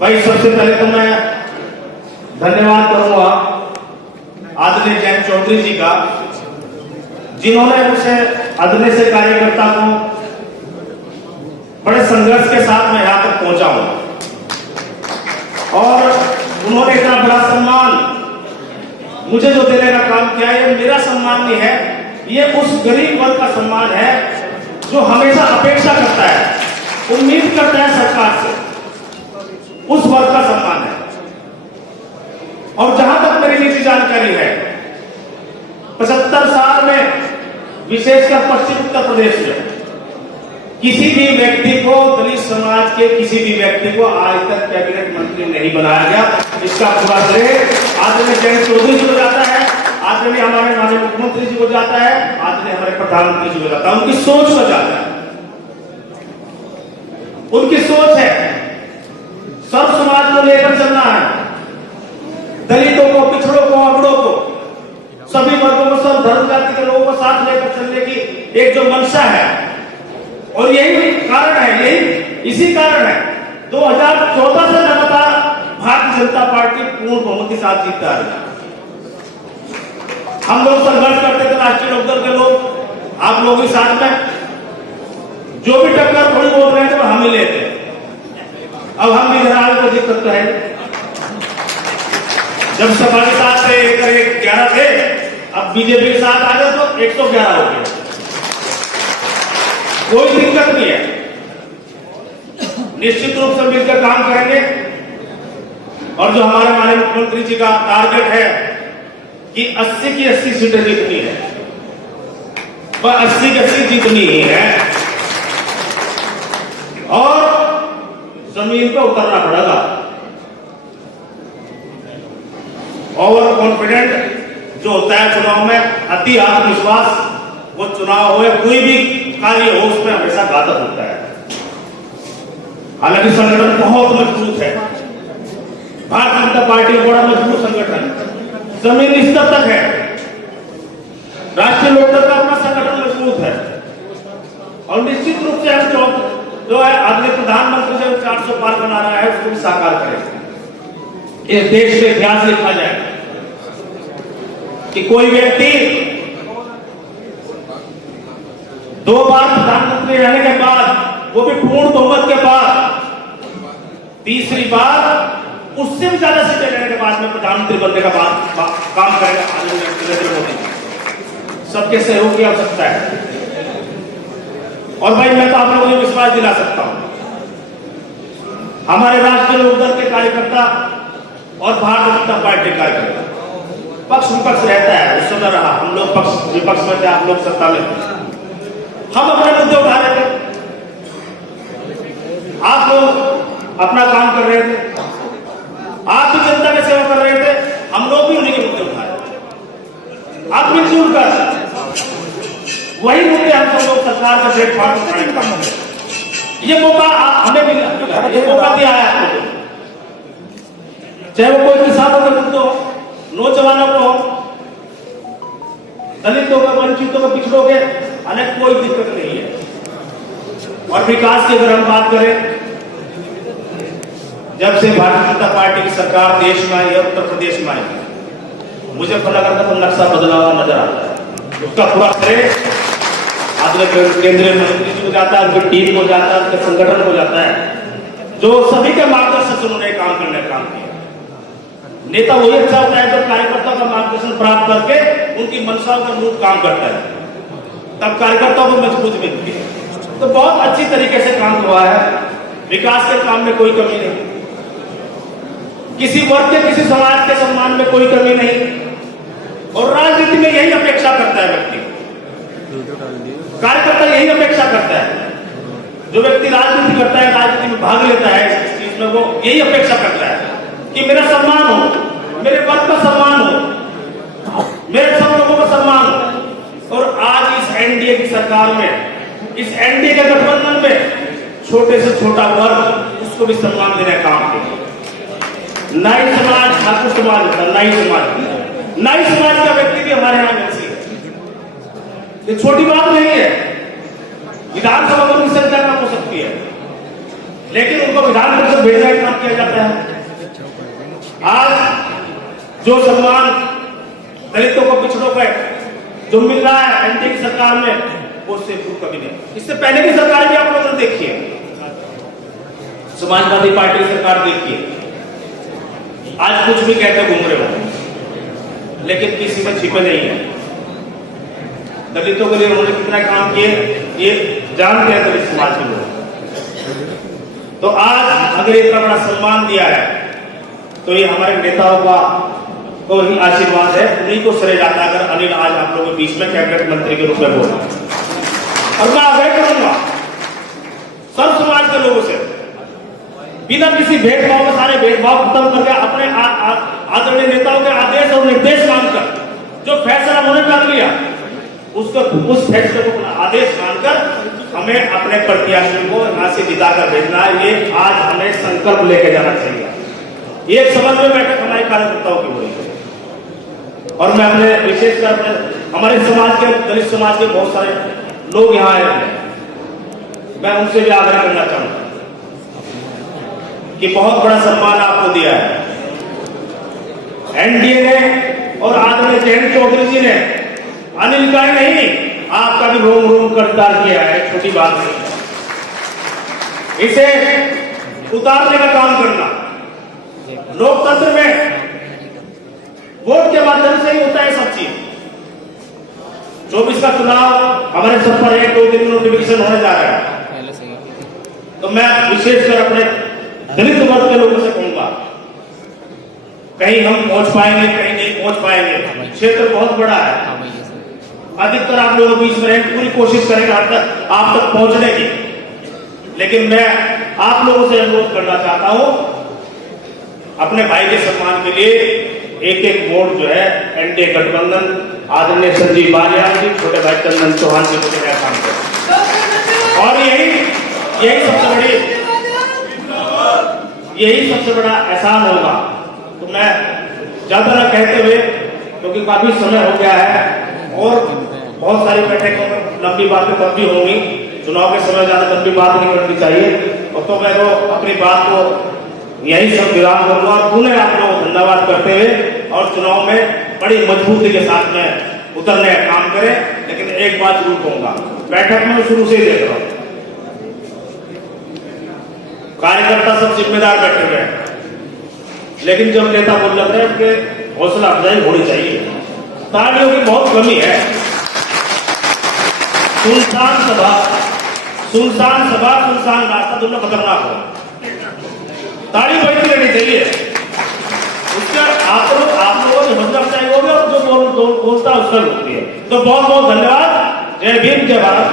भाई सबसे पहले तो मैं धन्यवाद करूंगा आदरणीय जयंत चौधरी जी का, जिन्होंने मुझे आदरणीय से कार्यकर्ता को बड़े संघर्ष के साथ मैं यहां तक पहुंचा हूं और उन्होंने इतना बड़ा सम्मान मुझे जो देने का काम किया, ये मेरा सम्मान नहीं है, ये उस गरीब वर्ग का सम्मान है जो हमेशा अपेक्षा करता है, उम्मीद करता है सरकार से, उस वर्ग का सम्मान है। और जहां तक मेरी निजी जानकारी है, 75 साल में विशेषकर पश्चिम उत्तर प्रदेश में किसी भी व्यक्ति को, दलित समाज के किसी भी व्यक्ति को आज तक कैबिनेट मंत्री नहीं बनाया गया। इसका पूरा श्रेय आदरणीय जयंत चौधरी जी को जाता है, आदरणीय हमारे माननीय मुख्यमंत्री जी को जाता है, आदरणीय हमारे प्रधानमंत्री जी को जाता है, उनकी सोच को जाता है। उनकी सोच है सर्व समाज को लेकर चलना है, दलितों को, पिछड़ों को, अगड़ों को, सभी वर्गों को, सब धर्म जाति के लोगों को साथ लेकर चलने की एक जो मंशा है, और यही कारण है, यही इसी कारण है 2014 से लगातार भारतीय जनता पार्टी पूर्ण बहुमत के साथ जीतता है। हम लोग संघर्ष करते थे, राष्ट्रीय लोकदल के लोग, आप लोग भी साथ में, जो भी टक्कर थोड़ी बोल रहे थे वो हम ही लेते। अब हम भी इधर को दिक्कत तो है, जब सपा के साथ थे 11 थे, अब बीजेपी के साथ आ गए तो 111 हो गए, कोई दिक्कत नहीं है। निश्चित रूप से मिलकर काम करेंगे और जो हमारे माननीय मुख्यमंत्री जी का टारगेट है कि 80 की 80 सीटें जीतनी है, वह 80 की 80 जीतनी ही है और जमीन पे उतरना पड़ेगा। ओवर कॉन्फिडेंट जो होता है चुनाव में, अति आत्मविश्वास, वो चुनाव हो या कोई भी कार्य हो, उसमें हमेशा घातक होता है। हालांकि संगठन बहुत मजबूत है, भारतीय जनता पार्टी बड़ा मजबूत संगठन, जमीनी स्तर तक है, राष्ट्रीय लोकदल का अपना संगठन मजबूत है और निश्चित रूप से हम जो है आदरणीय प्रधानमंत्री से 400 पार बना रहा है, उसको भी साकार करें। इस देश में इतिहास लिखा जाए कि कोई व्यक्ति 2 बार प्रधानमंत्री रहने के बाद, वो भी पूर्ण बहुमत के बाद, तीसरी बार उससे भी ज्यादा सीटें लेने के बाद में प्रधानमंत्री बनने का काम करेगा नरेंद्र मोदी। सबके सहयोग की आवश्यकता है और भाई मैं तो आप लोगों को विश्वास दिला सकता हूं, हमारे राष्ट्रीय लोकदल के कार्यकर्ता और भारतीय जनता पार्टी के कार्यकर्ता, पक्ष विपक्ष रहता है, उस समय रहा, हम लोग पक्ष विपक्ष में थे, आप लोग सत्ता में थे, हम अपने मुद्दे उठा रहे थे, आप लोग अपना काम कर रहे थे, आप भी जनता की सेवा कर रहे थे, हम लोग भी उन्हीं के मुद्दे उठा रहे थे। आप मिलजुल कर वही मुद्दे हम सब लोग सरकार का प्लेटफॉर्म पर खड़े कर, ये मौका हमें मिला, ये मौका दिया है आपको, चाहे वो कोई किसानों का मुद्दा हो, नौजवानों को, दलितों का, वंचितों का, पिछड़ों के, अनेक कोई दिक्कत नहीं है। और विकास की अगर हम बात करें, जब से भारतीय जनता पार्टी की सरकार देश में आई, उत्तर प्रदेश में आई, मुझे पता करता तो नक्शा बदला हुआ नजर आता है। उसका पूरा श्रेय आदरणीय केंद्रीय मंत्री जी को जाता है, उनकी टीम को जाता है, उनके संगठन को जाता है, जो सभी के मार्गदर्शन से उन्होंने काम करने का काम किया। नेता वही अच्छा होता है जब कार्यकर्ताओं का मार्गदर्शन प्राप्त करके उनकी मंशाओं के अनुरूप काम करता है, तब कार्यकर्ताओं को मजबूत मिलती है। तो बहुत अच्छी तरीके से काम हुआ है, विकास के काम में कोई कमी नहीं, किसी वर्ग के, किसी समाज के सम्मान में कोई कमी नहीं। और राजनीति में यही अपेक्षा करता है व्यक्ति, कार्यकर्ता यही अपेक्षा करता है, जो व्यक्ति राजनीति करता है, राजनीति में भाग लेता है, इस चीज में वो यही अपेक्षा करता है कि मेरा सम्मान हो, मेरे वर्ग का सम्मान हो, मेरे सब लोगों का सम्मान हो। और आज इस एनडीए की सरकार में, इस एनडीए के गठबंधन में छोटे से छोटा वर्ग, उसको भी सम्मान देने का काम किया। नाई समाज, ठाकुर समाज, नाई समाज का व्यक्ति भी हमारे यहाँ एमएलसी है, ये छोटी बात नहीं है। विधानसभा में उनकी संख्या कम हो सकती है, लेकिन उनको विधान परिषद भेजने का काम किया जाता है। जो सम्मान दलितों को, पिछड़ों को जो मिल रहा है एनडीए की सरकार में, वो उससे पूर्व कभी नहीं। इससे पहले की सरकार भी आप लोगों ने देखी है, समाजवादी पार्टी की सरकार देखी है। आज कुछ भी कहते घूम रहे हो, लेकिन किसी में छिपे नहीं है। दलितों के लिए उन्होंने कितना काम किए ये जानते हैं दलित समाज के लोग। तो आज अगर इतना बड़ा सम्मान दिया है तो ये हमारे नेताओं का तो ही आशीर्वाद है, उन्हीं को श्रेय जाता है अगर अनिल आज आप लोगों के बीच में कैबिनेट मंत्री के रूप में बोला। और मैं आग्रह करूंगा सर्व समाज के लोगों से, बिना किसी भेदभाव के, सारे भेदभाव खत्म करके अपने आदरणीय नेताओं के आदेश और निर्देश मानकर जो फैसला उन्होंने कर लिया उसको, उस फैसले को आदेश मानकर हमें अपने प्रत्याशियों को यहां से जिताकर भेजना है। ये आज हमें संकल्प लेके जाना चाहिए। एक समन्वय बैठक हमारे कार्यकर्ताओं की हुई और मैं अपने विशेषकर अपने हमारे समाज के, दलित समाज के बहुत सारे लोग यहाँ आए हैं, मैं उनसे भी आग्रह करना चाहूंगा कि बहुत बड़ा सम्मान आपको दिया है एनडीए ने और आदरणीय जयंत चौधरी जी ने। अनिल का ही नहीं, आपका भी रोम रोम करतार किया है, छोटी बात नहीं। इसे उतारने का काम करना, लोकतंत्र में वोट के माध्यम से ही होता है सब चीज। 24 का चुनाव हमारे सब पर 1-2 दिन में नोटिफिकेशन होने जा रहा है, तो मैं विशेषकर अपने दलित वर्ग के लोगों से कहूंगा, कहीं हम पहुंच पाएंगे, कहीं नहीं पहुंच पाएंगे। क्षेत्र बहुत बड़ा है, अधिकतर आप लोगों के बीच में रहेंगे, पूरी कोशिश करेंगे आप तक पहुंचने की। लेकिन मैं आप लोगों से अनुरोध करना चाहता हूं, अपने भाई के सम्मान के लिए एक एक वोट जो है एनडीए गठबंधन आदरणीय संजीव बालियान जी, छोटे भाई चंदन चौहान जी को देना काम करें। और यही सबसे बड़ा एहसान होगा। तो मैं ज्यादा न कहते हुए, क्योंकि काफी समय हो गया है और बहुत सारी बैठकें लंबी बातें तब भी होंगी, चुनाव के समय ज्यादा लंबी बात नहीं करनी चाहिए। और तो मैं तो अपनी बात को यही सब विराम करूंगा और पुनः आप लोगों को धन्यवाद करते हुए और चुनाव में बड़ी मजबूती के साथ में उतरने का काम करें। लेकिन एक बात जरूर कहूंगा, बैठक में शुरू से ही देख रहा हूं कार्यकर्ता सब जिम्मेदार बैठे हुए हैं, लेकिन जब नेता बोल जाते हैं कि हौसला अफजाई होनी चाहिए। तालियों की बहुत कमी है। सुनसान सभा, सुनसान रास्ता दोनों खतरनाक हो। ताली बजती रहनी चाहिए। उसका आप लोगों की हौसला अफजाई होगी और जो बोलता है उसका रुकती है। तो बहुत बहुत धन्यवाद। जय भीम, जय भारत।